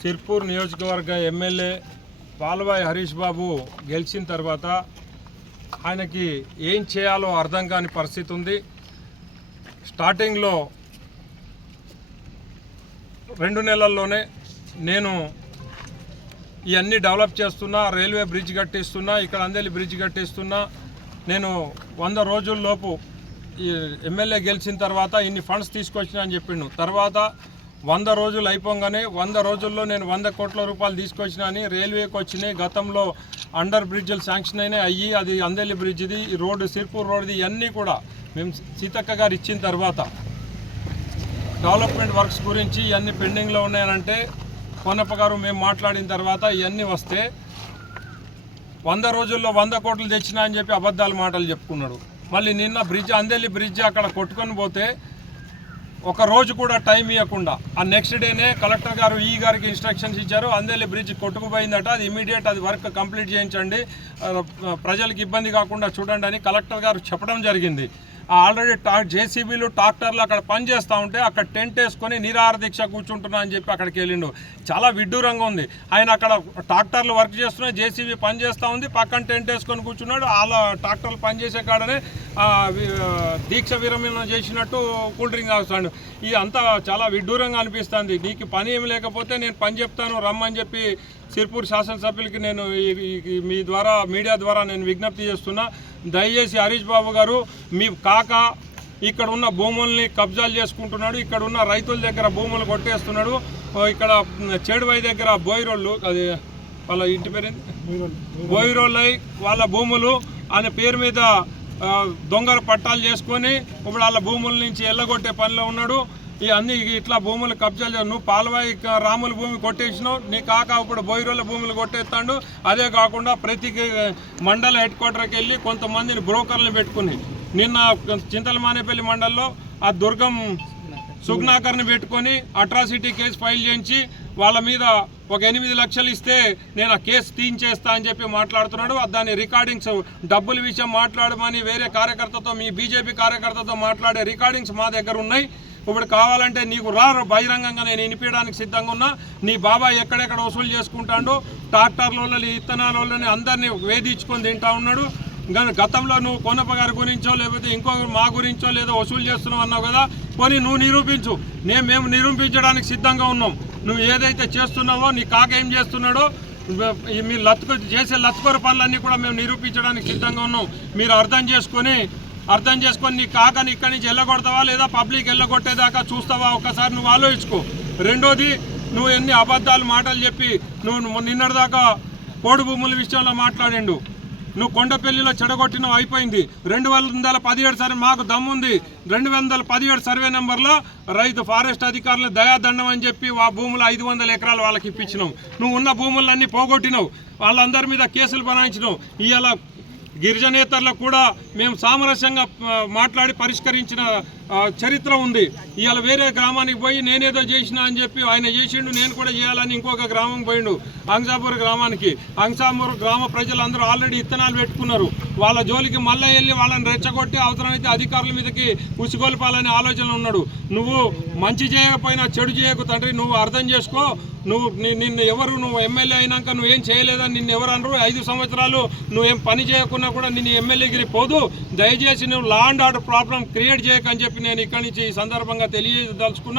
సిర్పూర్ నియోజకవర్గ ఎమ్మెల్యే పాల్వాయి హరీష్ బాబు గెలిచిన తర్వాత ఆయనకి ఏం చేయాలో అర్థం కాని పరిస్థితి ఉంది. స్టార్టింగ్లో రెండు నెలల్లోనే నేను ఇవన్నీ డెవలప్ చేస్తున్నా రైల్వే బ్రిడ్జ్ కట్టిస్తున్నా ఇక్కడ అందేలి బ్రిడ్జ్ కట్టిస్తున్నా. నేను వంద రోజుల్లోపు ఈ ఎమ్మెల్యే గెలిచిన తర్వాత ఇన్ని ఫండ్స్ తీసుకొచ్చినా అని చెప్పిండు. తర్వాత వంద రోజులు అయిపోగానే వంద రోజుల్లో నేను వంద కోట్ల రూపాయలు తీసుకొచ్చిన అని రైల్వేకి వచ్చినాయి. గతంలో అండర్ బ్రిడ్జ్లు శాంక్షన్ అయినాయి. అయ్యి అది అందేలి బ్రిడ్జ్ది ఈ రోడ్డు సిర్పూర్ రోడ్ది ఇవన్నీ కూడా మేము సీతక్క గారు ఇచ్చిన తర్వాత డెవలప్మెంట్ వర్క్స్ గురించి ఇవన్నీ పెండింగ్లో ఉన్నాయనంటే కొనప్ప గారు మేము మాట్లాడిన తర్వాత ఇవన్నీ వస్తే వంద రోజుల్లో వంద కోట్లు తెచ్చినా అని చెప్పి అబద్ధాలు మాటలు చెప్పుకున్నాడు. మళ్ళీ నిన్న బ్రిడ్జ్ అందేలి బ్రిడ్జ్ అక్కడ కొట్టుకొని పోతే ఒక రోజు కూడా టైం ఇవ్వకుండా ఆ నెక్స్ట్ డేనే కలెక్టర్ గారు ఈ గారికి ఇన్స్ట్రక్షన్స్ ఇచ్చారు. అందెల్లి బ్రిడ్జ్ కొట్టుకుపోయిందట. అది ఇమీడియట్ అది వర్క్ కంప్లీట్ చేయించండి. ప్రజలకు ఇబ్బంది కాకుండా చూడండి అని కలెక్టర్ గారు చెప్పడం జరిగింది. ఆల్రెడీ టా జేసీబీలు ట్రాక్టర్లు అక్కడ పని చేస్తూ ఉంటే అక్కడ టెంట్ వేసుకొని నిరాహార దీక్ష కూర్చుంటున్నా అని చెప్పి అక్కడికి వెళ్ళిండు. చాలా విడ్డూరంగా ఉంది. ఆయన అక్కడ ట్రాక్టర్లు వర్క్ చేస్తున్నాయి జేసీబీ పని చేస్తూ ఉంది పక్కన టెంట్ వేసుకొని కూర్చున్నాడు. వాళ్ళ ట్రాక్టర్లు పని చేసే కాడనే దీక్ష విరమణ చేసినట్టు కూల్ డ్రింక్ తాగుతాడు. ఇది అంతా చాలా విడ్డూరంగా అనిపిస్తుంది. నీకు పని ఏమి లేకపోతే నేను పని చెప్తాను రమ్మని చెప్పి సిర్పూర్ శాసనసభ్యులకి నేను మీ ద్వారా మీడియా ద్వారా నేను విజ్ఞప్తి చేస్తున్నా. దయచేసి హరీష్ బాబు గారు మీ కాక ఇక్కడ ఉన్న భూముల్ని కబ్జాలు చేసుకుంటున్నాడు. ఇక్కడ ఉన్న రైతుల దగ్గర భూములు కొట్టేస్తున్నాడు. ఇక్కడ చెడువై దగ్గర బోయిరోళ్ళు అది వాళ్ళ ఇంటి పేరు బోయిరోళ్ళై. వాళ్ళ భూములు ఆయన పేరు మీద దొంగలు పట్టాలు చేసుకొని ఇప్పుడు వాళ్ళ భూముల నుంచి ఎల్లగొట్టే పనిలో ఉన్నాడు. ఈ అన్ని ఇట్లా భూములు కబ్జాలు చేయ- నువ్వు పాలవాయి రాముల భూమి కొట్టేసినావు. నీ కాక ఇప్పుడు బొయ్యిరోళ్ళ భూములు కొట్టేస్తాడు. అదే కాకుండా ప్రతి మండల హెడ్ క్వార్టర్కి వెళ్ళి కొంతమందిని బ్రోకర్లు పెట్టుకుని నిన్న చింతలమానేపల్లి మండల్లో ఆ దుర్గం సుగ్నాకర్ని పెట్టుకొని అట్రాసిటీ కేసు ఫైల్ చేయించి వాళ్ళ మీద ఒక ఎనిమిది లక్షలు ఇస్తే నేను ఆ కేసు తీయించేస్తా అని చెప్పి మాట్లాడుతున్నాడు. దాని రికార్డింగ్స్ డబ్బుల విషయం మాట్లాడమని వేరే కార్యకర్తతో మీ బీజేపీ కార్యకర్తతో మాట్లాడే రికార్డింగ్స్ మా దగ్గర ఉన్నాయి. ఇప్పుడు కావాలంటే నీకు రారు బహిరంగంగా నేను వినిపించడానికి సిద్ధంగా ఉన్నా. నీ బాబాయ్ ఎక్కడెక్కడ వసూలు చేసుకుంటాడో ట్రాక్టర్లలో ఇత్తనాలని అందరినీ వేధించుకొని తింటా ఉన్నాడు. గతంలో నువ్వు కొనప గారి గురించో లేకపోతే ఇంకో మా గురించో లేదో వసూలు చేస్తున్నావు అన్నావు కదా పోనీ నువ్వు నిరూపించు. నేను మేము నిరూపించడానికి సిద్ధంగా ఉన్నాం. నువ్వు ఏదైతే చేస్తున్నావో నీ కాక ఏం చేస్తున్నాడో మీరు మీ చేసే లత్కొర పనులన్నీ కూడా మేము నిరూపించడానికి సిద్ధంగా ఉన్నాం. మీరు అర్థం చేసుకొని అర్థం చేసుకొని నీ కాకని ఇక్కడి నుంచి వెళ్ళగొడతావా లేదా పబ్లిక్ వెళ్ళగొట్టేదాకా చూస్తావా? ఒకసారి నువ్వు ఆలోచించుకో. రెండోది నువ్వు ఎన్ని అబద్ధాలు మాటలు చెప్పి నువ్వు నిన్నటిదాకా కోడి భూముల విషయంలో మాట్లాడిండు. నువ్వు కొండపల్లిలో చెడగొట్టినవు అయిపోయింది. రెండు వందల పదిహేడు సర్వే మాకు దమ్ముంది. రెండు వందల పదిహేడు సర్వే నెంబర్లో రైతు ఫారెస్ట్ అధికారులు దయాదండం అని చెప్పి ఆ భూములు ఐదు వందల ఎకరాలు వాళ్ళకి ఇప్పించినావు నువ్వు ఉన్న భూములన్నీ పోగొట్టినావు. వాళ్ళందరి మీద కేసులు బనాయించినావు ఇవాళ గిరిజనేతర్లకు కూడా మేము సామరస్యంగా మాట్లాడి పరిష్కరించిన చరిత్ర ఉంది. ఇవాళ వేరే గ్రామానికి పోయి నేనేదో చేసినా అని చెప్పి ఆయన చేసిండు నేను కూడా చేయాలని ఇంకొక గ్రామం పోయిండు అంగసాపూర్ గ్రామానికి. అంగసాపూర్ గ్రామ ప్రజలందరూ ఆల్రెడీ ఇత్తనాలు పెట్టుకున్నారు. వాళ్ళ జోలికి మళ్ళీ వెళ్ళి వాళ్ళని రెచ్చగొట్టి అవసరమైతే అధికారుల మీదకి ఉసిగొల్పాలనే ఆలోచన ఉన్నాడు. నువ్వు మంచి చేయకపోయినా చెడు చేయకు తండ్రి నువ్వు అర్థం చేసుకో. నువ్వు నిన్ను ఎవరు నువ్వు ఎమ్మెల్యే అయినాక నువ్వేం చేయలేదని నిన్ను ఎవరు అనరు. ఐదు సంవత్సరాలు నువ్వేం పని చేయకున్నా కూడా నిన్ను ఎమ్మెల్యేగిరి పోదు. దయచేసి నువ్వు law and order problem create చేయకని చెప్పి నేను ఇక్కడి నుంచి ఈ సందర్భంగా తెలియదలుచుకున్నా